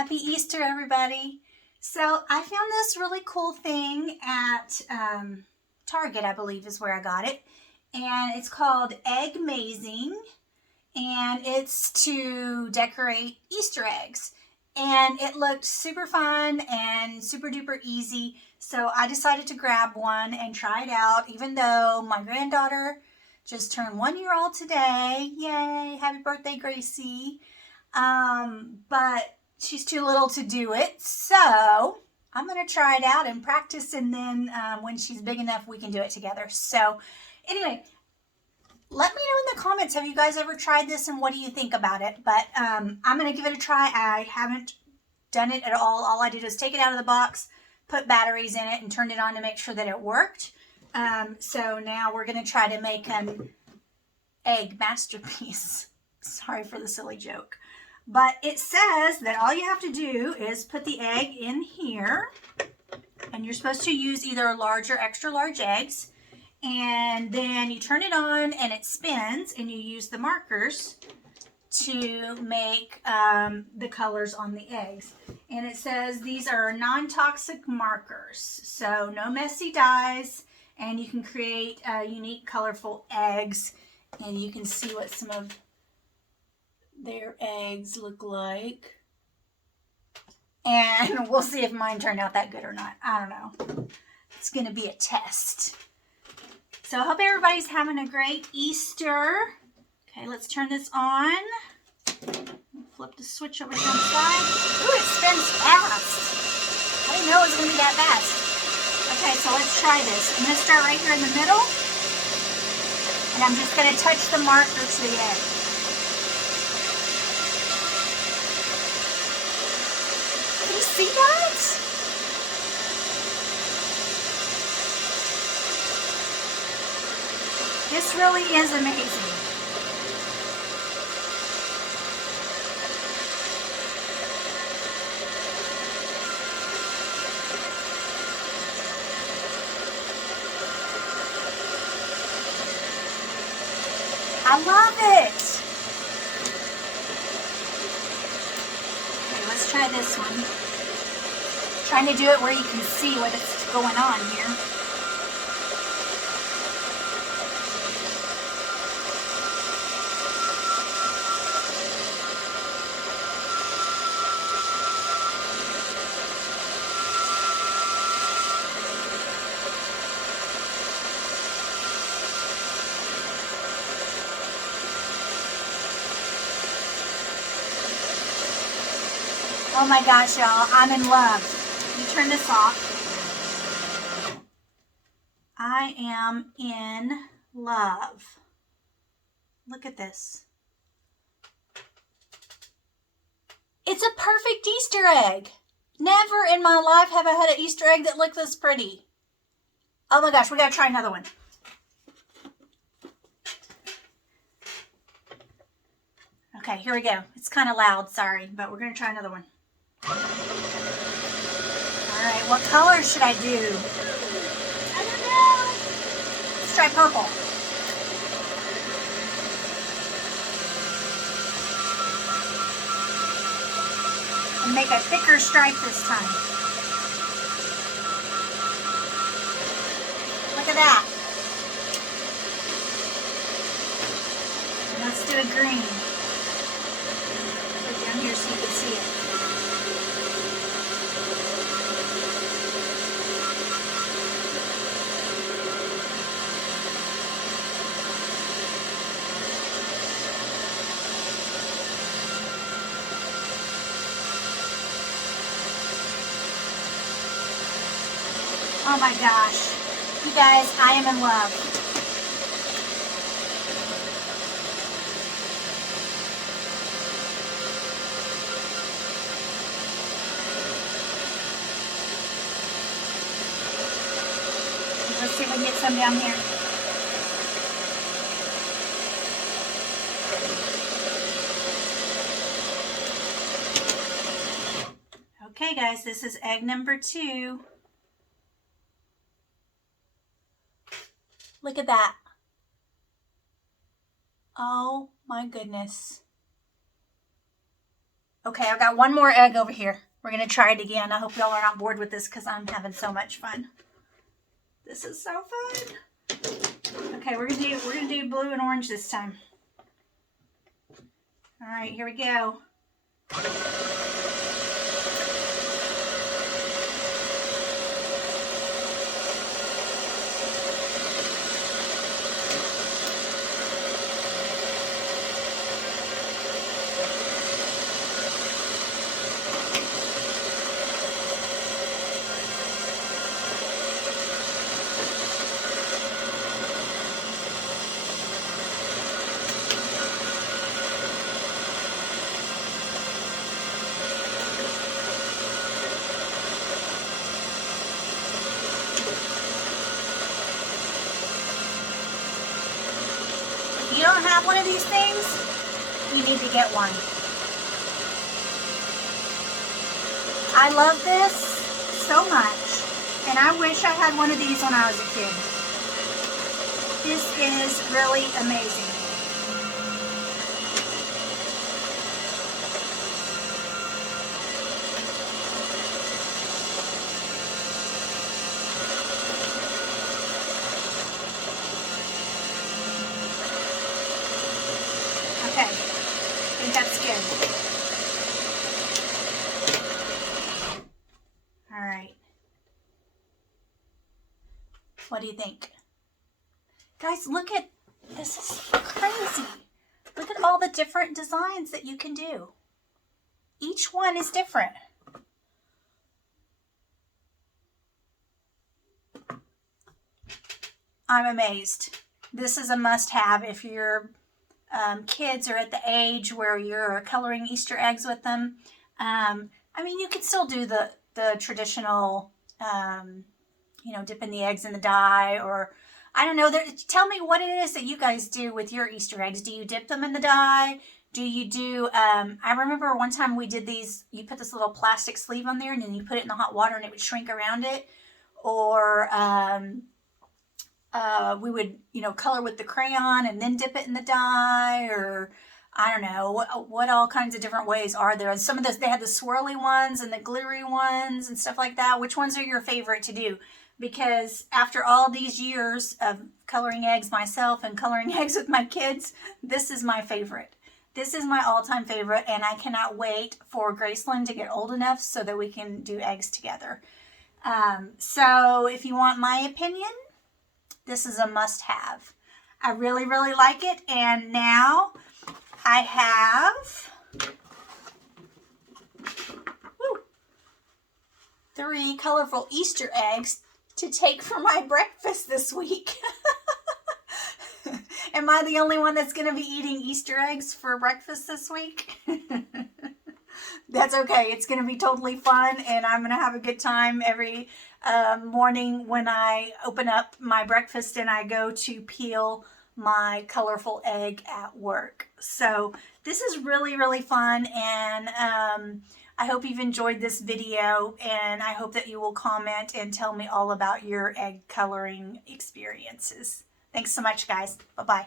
Happy Easter, everybody. So I found this really cool thing at Target, I believe is where I got it. And it's called Eggmazing. And it's to decorate Easter eggs. And it looked super fun and super duper easy. So I decided to grab one and try it out, even though my granddaughter just turned 1 year old today. Yay, happy birthday, Gracie. But she's too little to do it. So I'm going to try it out and practice. And then when she's big enough, we can do it together. So anyway, let me know in the comments, have you guys ever tried this and what do you think about it? But I'm going to give it a try. I haven't done it at all. All I did was take it out of the box, put batteries in it, and turned it on to make sure that it worked. So now we're going to try to make an egg masterpiece. Sorry for the silly joke. But it says that all you have to do is put the egg in here. And you're supposed to use either large or extra large eggs. And then you turn it on and it spins, and you use the markers to make the colors on the eggs. And it says these are non-toxic markers, so no messy dyes, and you can create unique colorful eggs. And you can see what some of their eggs look like. And we'll see if mine turned out that good or not. I don't know. It's going to be a test. So I hope everybody's having a great Easter. Okay, let's turn this on. Flip the switch over to the side. Ooh, it spins fast. I didn't know it was going to be that fast. Okay, so let's try this. I'm going to start right here in the middle. And I'm just going to touch the marker to the egg. Can you see that? This really is amazing. I love it. Okay, let's try this one. Trying to do it where you can see what's going on here. Oh my gosh, y'all, I'm in love. You turn this off. I am in love. Look at this. It's a perfect Easter egg. Never in my life have I had an Easter egg that looked this pretty. Oh my gosh, we gotta try another one. Okay, here we go. It's kind of loud, sorry, but we're gonna try another one. All right, what color should I do? I don't know. Let's try purple. And make a thicker stripe this time. Look at that. And let's do a green. Put it down here so you can see it. Oh my gosh. You guys, I am in love. Let's see if we can get some down here. Okay guys, this is egg number 2. Look at that. Oh my goodness. Okay, I've got one more egg over here. We're going to try it again. I hope y'all are not bored with this because I'm having so much fun. This is so fun. Okay, we're gonna do blue and orange this time. All right, here we go. If you don't have one of these things, you need to get one. I love this so much, and I wish I had one of these when I was a kid. This is really amazing. Okay, I think that's good. All right. What do you think? Guys, look at, this is crazy. Look at all the different designs that you can do. Each one is different. I'm amazed. This is a must-have if your kids are at the age where you're coloring Easter eggs with them. I mean, you can still do the traditional, you know, dipping the eggs in the dye, or I don't know. Tell me what it is that you guys do with your Easter eggs. Do you dip them in the dye? Do you do, I remember one time we did these, you put this little plastic sleeve on there and then you put it in the hot water and it would shrink around it. Or we would, you know, color with the crayon and then dip it in the dye, or I don't know, what all kinds of different ways are there. Some of those, they had the swirly ones and the glittery ones and stuff like that. Which ones are your favorite to do? Because after all these years of coloring eggs myself and coloring eggs with my kids, this is my favorite. This is my all-time favorite, and I cannot wait for Gracelyn to get old enough so that we can do eggs together. So if you want my opinion, this is a must-have. I really, really like it. And now I have 3 colorful Easter eggs to take for my breakfast this week. Am I the only one that's going to be eating Easter eggs for breakfast this week? That's okay. It's going to be totally fun, and I'm going to have a good time every morning when I open up my breakfast and I go to peel my colorful egg at work. So this is really, really fun, and I hope you've enjoyed this video, and I hope that you will comment and tell me all about your egg coloring experiences. Thanks so much, guys. Bye-bye.